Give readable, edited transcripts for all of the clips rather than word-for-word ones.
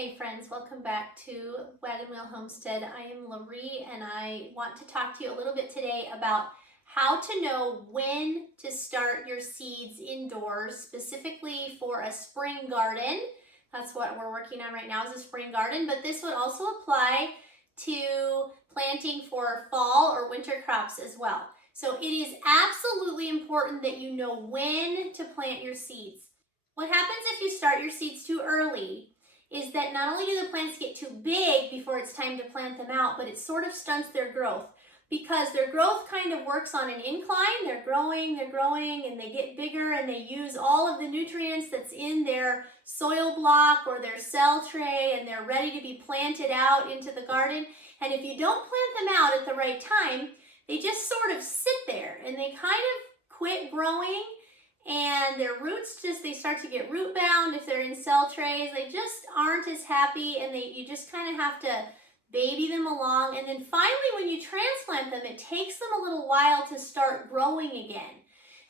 Hey friends, welcome back to Wagon Wheel Homestead. I am Laurie and I want to talk to you a little bit today about how to know when to start your seeds indoors, specifically for a spring garden. That's what we're working on right now, is a spring garden, but this would also apply to planting for fall or winter crops as well. So it is absolutely important that you know when to plant your seeds. What happens if you start your seeds too early is that not only do the plants get too big before it's time to plant them out, but it sort of stunts their growth because their growth kind of works on an incline. They're growing, and they get bigger and they use all of the nutrients that's in their soil block or their cell tray, and they're ready to be planted out into the garden. And if you don't plant them out at the right time, they just sort of sit there and they kind of quit growing. And their roots they start to get root bound if they're in cell trays. They just aren't as happy, and you just kind of have to baby them along. And then finally, when you transplant them, it takes them a little while to start growing again.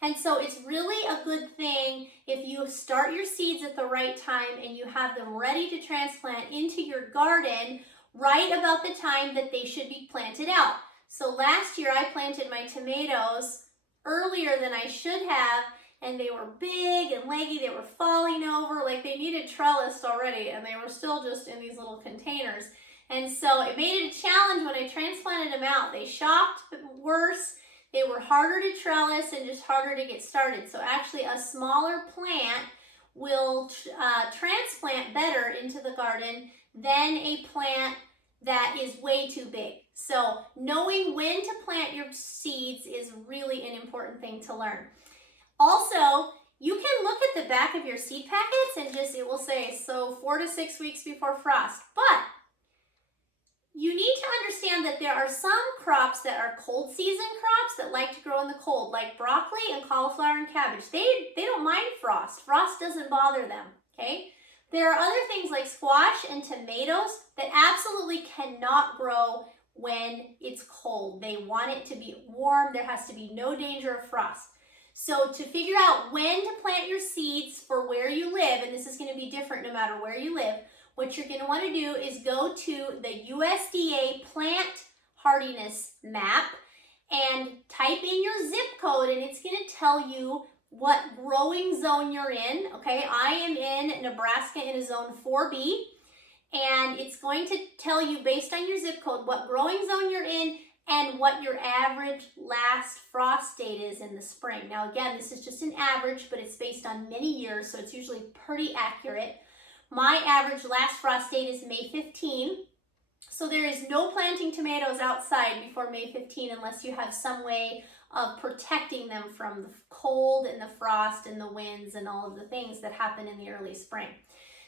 And so it's really a good thing if you start your seeds at the right time and you have them ready to transplant into your garden right about the time that they should be planted out. So last year I planted my tomatoes earlier than I should have, and they were big and leggy. They were falling over, like they needed trellis already, and they were still just in these little containers. And so it made it a challenge when I transplanted them out. They shocked worse. They were harder to trellis and just harder to get started. So actually a smaller plant will transplant better into the garden than a plant that is way too big. So knowing when to plant your seeds is really an important thing to learn. Also, you can look at the back of your seed packets and it will say, so 4 to 6 weeks before frost. But you need to understand that there are some crops that are cold season crops that like to grow in the cold, like broccoli and cauliflower and cabbage. They don't mind frost. Frost doesn't bother them, okay? There are other things like squash and tomatoes that absolutely cannot grow when it's cold. They want it to be warm. There has to be no danger of frost. So to figure out when to plant your seeds for where you live, and this is going to be different no matter where you live, what you're going to want to do is go to the USDA plant hardiness map and type in your zip code, and it's going to tell you what growing zone you're in. Okay, I am in Nebraska in a zone 4B, and it's going to tell you based on your zip code what growing zone you're in and what your average last frost date is in the spring. Now again, this is just an average, but it's based on many years, so it's usually pretty accurate. My average last frost date is May 15, so there is no planting tomatoes outside before May 15 unless you have some way of protecting them from the cold and the frost and the winds and all of the things that happen in the early spring.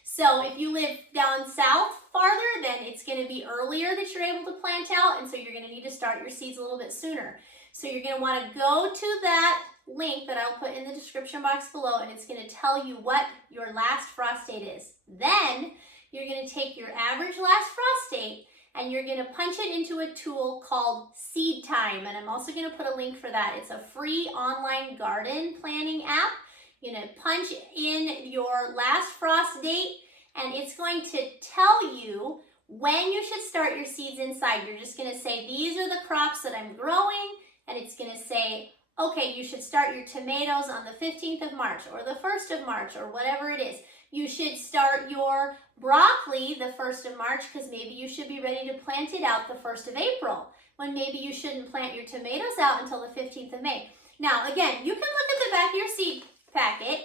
So if you live down south farther, then it's going to be earlier that you're able to plant out, and so you're going to need to start your seeds a little bit sooner. So you're going to want to go to that link that I'll put in the description box below, and it's going to tell you what your last frost date is. Then you're going to take your average last frost date and you're going to punch it into a tool called Seed Time, and I'm also going to put a link for that. It's a free online garden planning app. You're going to punch in your last frost date, and it's going to tell you when you should start your seeds inside. You're just going to say, these are the crops that I'm growing, and it's going to say, okay, you should start your tomatoes on the 15th of March or the 1st of March or whatever it is. You should start your broccoli the 1st of March because maybe you should be ready to plant it out the 1st of April, when maybe you shouldn't plant your tomatoes out until the 15th of May. Now, again, you can look at the back of your seed packet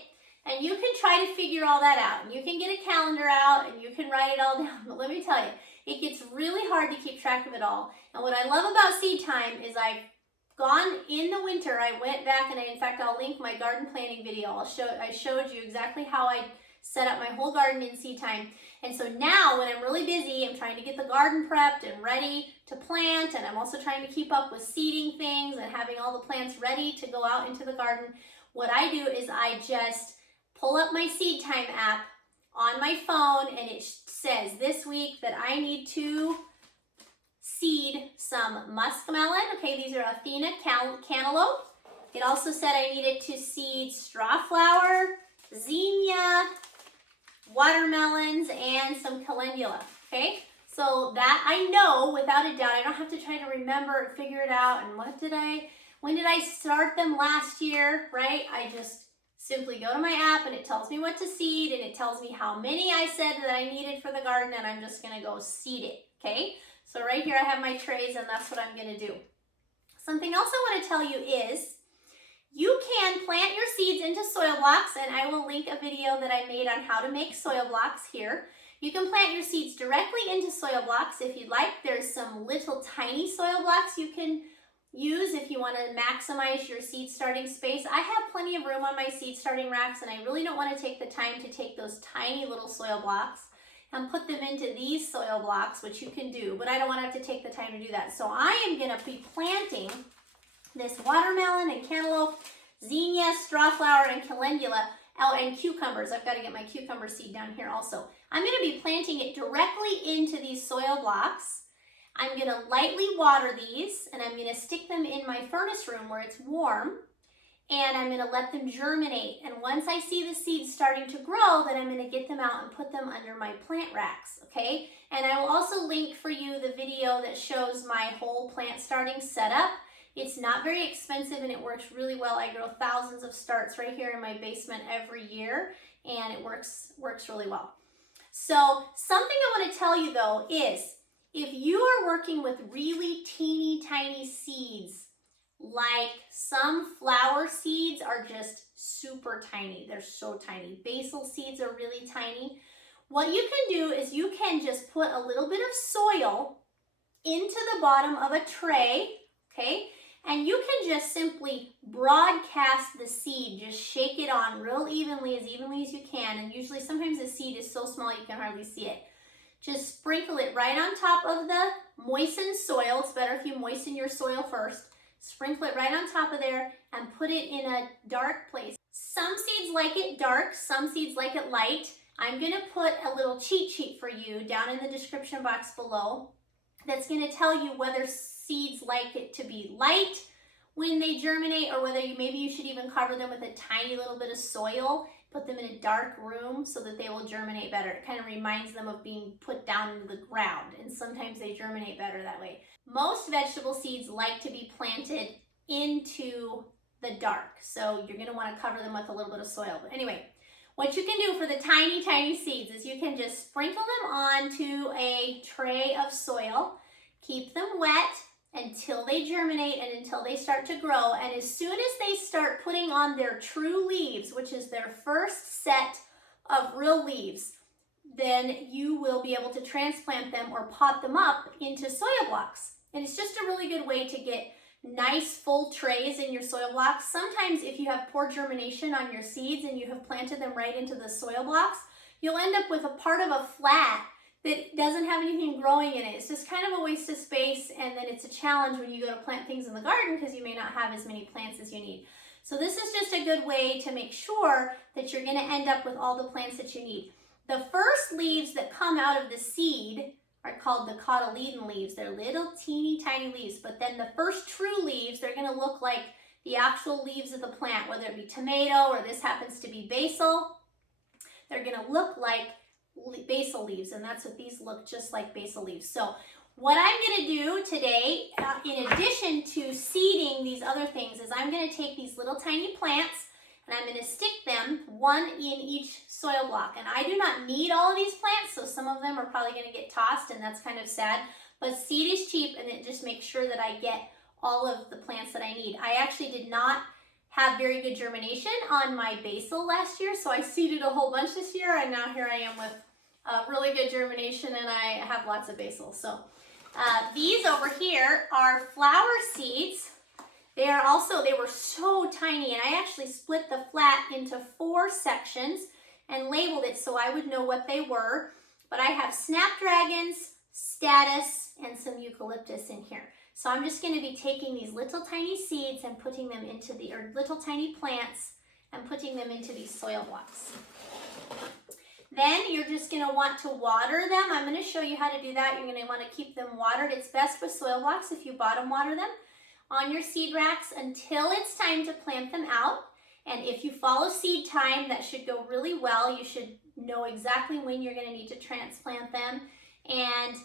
and you can try to figure all that out, and you can get a calendar out and you can write it all down, but let me tell you, it gets really hard to keep track of it all. And what I love about Seed Time is I've gone in the winter, I went back and in fact I'll link my garden planning video. I showed you exactly how I set up my whole garden in Seed Time. And so now when I'm really busy, I'm trying to get the garden prepped and ready to plant, and I'm also trying to keep up with seeding things and having all the plants ready to go out into the garden. What I do is I just pull up my Seed Time app on my phone, and it says this week that I need to seed some muskmelon. Okay, these are Athena cantaloupe. It also said I needed to seed strawflower, zinnia, watermelons, and some calendula, okay? So that I know without a doubt. I don't have to try to remember or figure it out. And when did I start them last year, right? I just simply go to my app and it tells me what to seed and it tells me how many I said that I needed for the garden, and I'm just gonna go seed it, okay? So right here I have my trays and that's what I'm gonna do. Something else I wanna tell you is you can plant your seeds into soil blocks, and I will link a video that I made on how to make soil blocks here. You can plant your seeds directly into soil blocks if you'd like. There's some little tiny soil blocks you can use if you want to maximize your seed starting space. I have plenty of room on my seed starting racks, and I really don't want to take the time to take those tiny little soil blocks and put them into these soil blocks, which you can do, but I don't want to have to take the time to do that. So I am going to be planting this watermelon and cantaloupe, zinnia, strawflower, and calendula. Oh, and cucumbers. I've got to get my cucumber seed down here also. I'm going to be planting it directly into these soil blocks. I'm going to lightly water these, and I'm going to stick them in my furnace room where it's warm, and I'm going to let them germinate. And once I see the seeds starting to grow, then I'm going to get them out and put them under my plant racks, okay? And I will also link for you the video that shows my whole plant starting setup. It's not very expensive and it works really well. I grow thousands of starts right here in my basement every year, and it works really well. So something I want to tell you though is if you are working with really teeny tiny seeds, like some flower seeds are just super tiny. They're so tiny. Basil seeds are really tiny. What you can do is you can just put a little bit of soil into the bottom of a tray, okay? And you can just simply broadcast the seed, just shake it on real evenly as you can. And usually sometimes the seed is so small you can hardly see it. Just sprinkle it right on top of the moistened soil. It's better if you moisten your soil first. Sprinkle it right on top of there and put it in a dark place. Some seeds like it dark, some seeds like it light. I'm gonna put a little cheat sheet for you down in the description box below that's gonna tell you whether seeds like it to be light when they germinate, or whether maybe you should even cover them with a tiny little bit of soil, put them in a dark room so that they will germinate better. It kind of reminds them of being put down into the ground, and sometimes they germinate better that way. Most vegetable seeds like to be planted into the dark, so you're going to want to cover them with a little bit of soil. But anyway, what you can do for the tiny, tiny seeds is you can just sprinkle them onto a tray of soil, keep them wet until they germinate and until they start to grow. And as soon as they start putting on their true leaves, which is their first set of real leaves, then you will be able to transplant them or pot them up into soil blocks. And it's just a really good way to get nice full trays in your soil blocks. Sometimes if you have poor germination on your seeds and you have planted them right into the soil blocks, you'll end up with a part of a flat that doesn't have anything growing in it. It's just kind of a waste of space, and then it's a challenge when you go to plant things in the garden because you may not have as many plants as you need. So this is just a good way to make sure that you're going to end up with all the plants that you need. The first leaves that come out of the seed are called the cotyledon leaves. They're little teeny tiny leaves, but then the first true leaves, they're going to look like the actual leaves of the plant, whether it be tomato or this happens to be basil. They're going to look like basil leaves, and that's what these look, just like basil leaves. So what I'm going to do today, in addition to seeding these other things, is I'm going to take these little tiny plants and I'm going to stick them one in each soil block. And I do not need all of these plants, so some of them are probably going to get tossed, and that's kind of sad. But seed is cheap, and it just makes sure that I get all of the plants that I need. I actually did not have very good germination on my basil last year, so I seeded a whole bunch this year, and now here I am with really good germination, and I have lots of basil. So these over here are flower seeds. They were so tiny, and I actually split the flat into 4 sections and labeled it so I would know what they were. But I have snapdragons, statice, and some eucalyptus in here. So I'm just going to be taking these little tiny seeds and putting them into or little tiny plants and putting them into these soil blocks. Then you're just going to want to water them. I'm going to show you how to do that. You're going to want to keep them watered. It's best with soil blocks if you bottom water them on your seed racks until it's time to plant them out. And if you follow seed time, that should go really well. You should know exactly when you're going to need to transplant them. And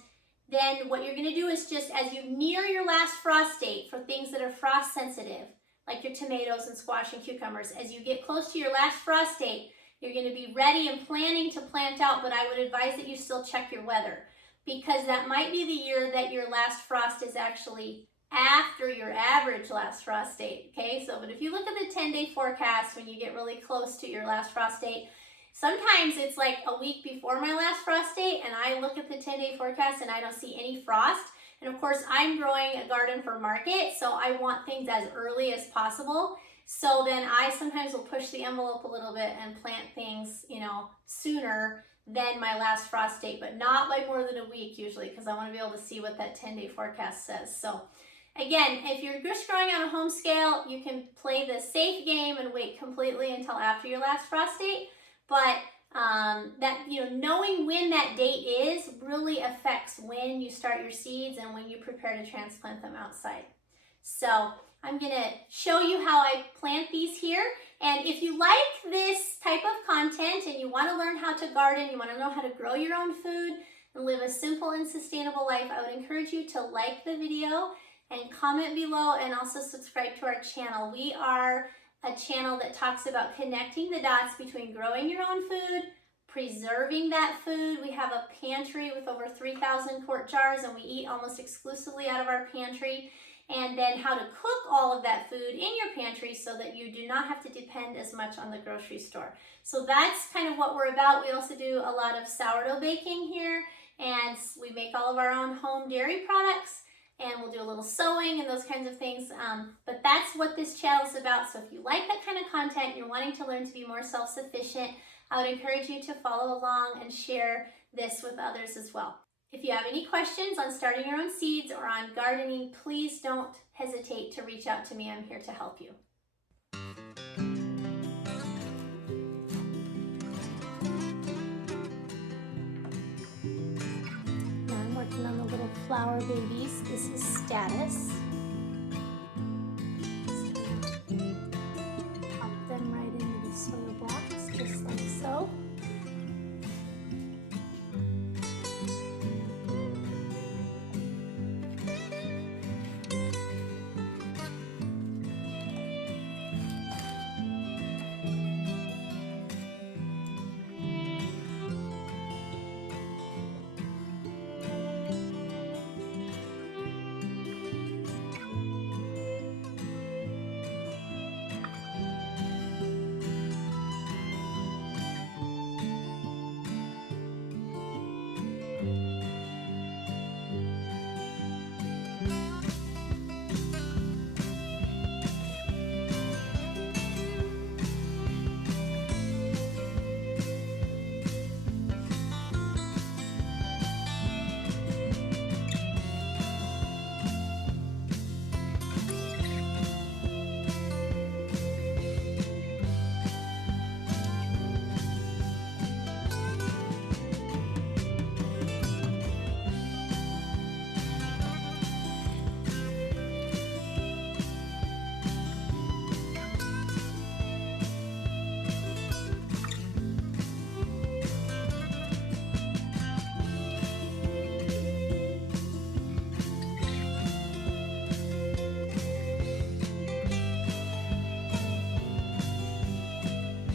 then what you're going to do is just as you near your last frost date for things that are frost sensitive, like your tomatoes and squash and cucumbers, as you get close to your last frost date, you're going to be ready and planning to plant out, but I would advise that you still check your weather, because that might be the year that your last frost is actually after your average last frost date, okay? So, but if you look at the 10-day forecast when you get really close to your last frost date, sometimes it's like a week before my last frost date and I look at the 10-day forecast and I don't see any frost. And of course, I'm growing a garden for market, so I want things as early as possible. So then I sometimes will push the envelope a little bit and plant things, you know, sooner than my last frost date, but not by more than a week usually, because I want to be able to see what that 10-day forecast says. So again, if you're just growing on a home scale, you can play the safe game and wait completely until after your last frost date. But that, you know, knowing when that date is really affects when you start your seeds and when you prepare to transplant them outside. So I'm going to show you how I plant these here. And if you like this type of content and you want to learn how to garden, you want to know how to grow your own food and live a simple and sustainable life, I would encourage you to like the video and comment below and also subscribe to our channel. We are a channel that talks about connecting the dots between growing your own food, preserving that food. We have a pantry with over 3,000 quart jars and we eat almost exclusively out of our pantry. And then how to cook all of that food in your pantry so that you do not have to depend as much on the grocery store. So that's kind of what we're about. We also do a lot of sourdough baking here, and we make all of our own home dairy products. And we'll do a little sewing and those kinds of things. But that's what this channel is about. So if you like that kind of content, you're wanting to learn to be more self-sufficient, I would encourage you to follow along and share this with others as well. If you have any questions on starting your own seeds or on gardening, please don't hesitate to reach out to me. I'm here to help you. Working on the little flower babies. This is Status. Pop them right into the soil blocks, just like so.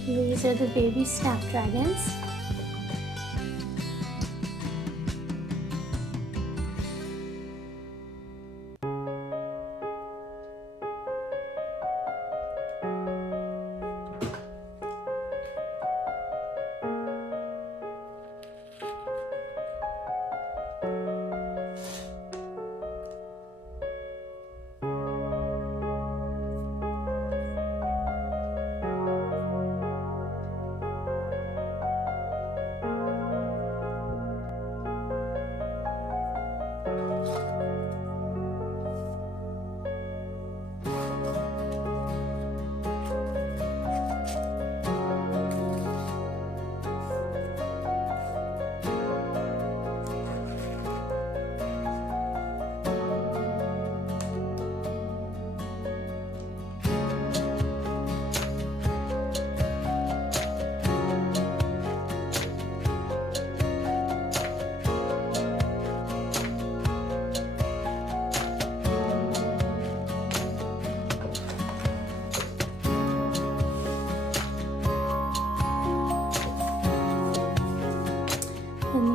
These are the baby snapdragons.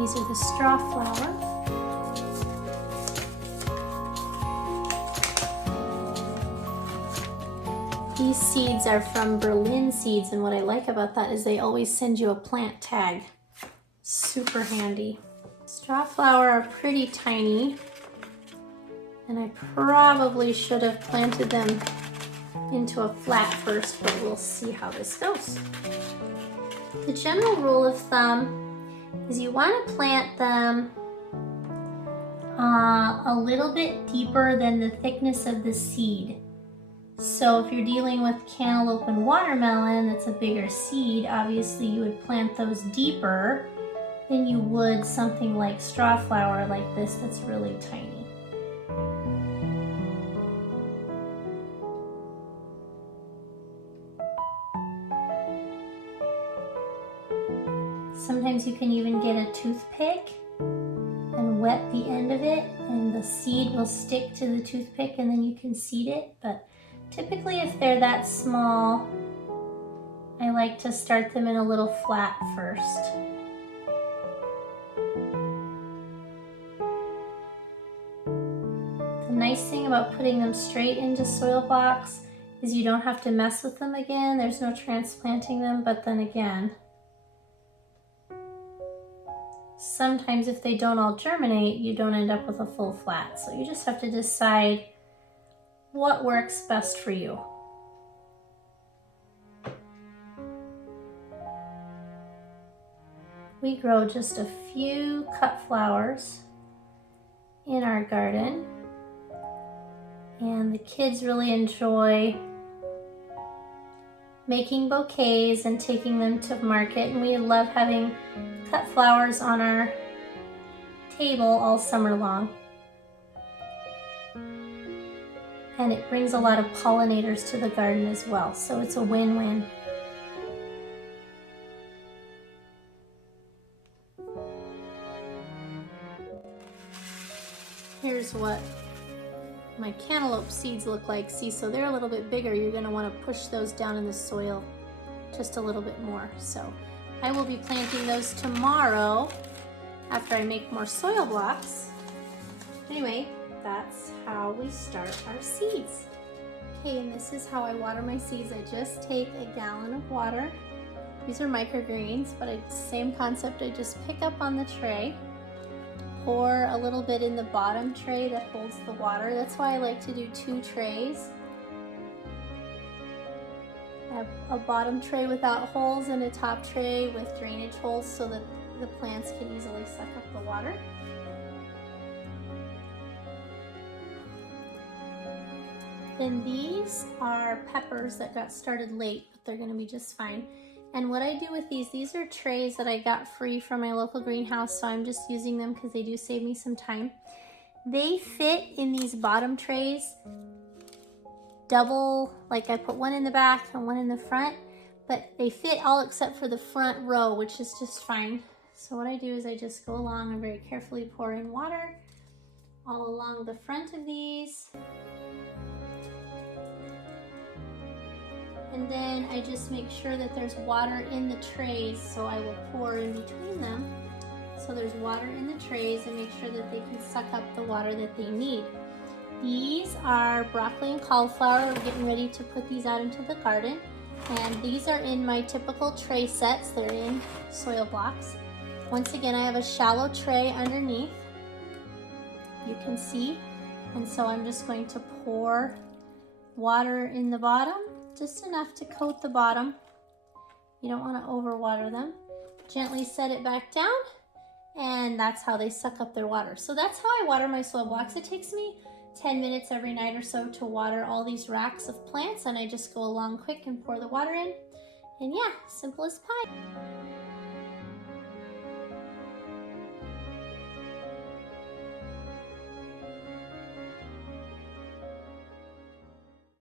these are the straw flower. These seeds are from Berlin Seeds, and what I like about that is they always send you a plant tag. Super handy. Straw flower are pretty tiny, and I probably should have planted them into a flat first, but we'll see how this goes. The general rule of thumb is you want to plant them a little bit deeper than the thickness of the seed. So if you're dealing with cantaloupe and watermelon, that's a bigger seed, obviously you would plant those deeper than you would something like straw flower like this that's really tiny. Sometimes you can even get a toothpick and wet the end of it, and the seed will stick to the toothpick and then you can seed it. But typically if they're that small, I like to start them in a little flat first. The nice thing about putting them straight into soil blocks is you don't have to mess with them again. There's no transplanting them, but then again, sometimes if they don't all germinate, you don't end up with a full flat. So you just have to decide what works best for you. We grow just a few cut flowers in our garden, and the kids really enjoy making bouquets and taking them to market, and we love having cut flowers on our table all summer long. And it brings a lot of pollinators to the garden as well, so it's a win-win. Here's what my cantaloupe seeds look like. See, so they're a little bit bigger. You're going to want to push those down in the soil just a little bit more. So I will be planting those tomorrow after I make more soil blocks. Anyway, that's how we start our seeds. Okay, and this is how I water my seeds. I just take a gallon of water. These are microgreens, but same concept. I just pick up on the tray, pour a little bit in the bottom tray that holds the water. That's why I like to do 2 trays. I have a bottom tray without holes and a top tray with drainage holes so that the plants can easily suck up the water. Then these are peppers that got started late, but they're going to be just fine. And what I do with these are trays that I got free from my local greenhouse, so I'm just using them because they do save me some time. They fit in these bottom trays double, like I put one in the back and one in the front, but they fit all except for the front row, which is just fine. So what I do is I just go along and very carefully pour in water all along the front of these. And then I just make sure that there's water in the trays, so I will pour in between them. So there's water in the trays and make sure that they can suck up the water that they need. These are broccoli and cauliflower. We're getting ready to put these out into the garden. And these are in my typical tray sets. They're in soil blocks. Once again, I have a shallow tray underneath. You can see. And so I'm just going to pour water in the bottom, just enough to coat the bottom. You don't want to overwater them. Gently set it back down, and that's how they suck up their water. So that's how I water my soil blocks. It takes me 10 minutes every night or so to water all these racks of plants, and I just go along quick and pour the water in. And yeah, simple as pie.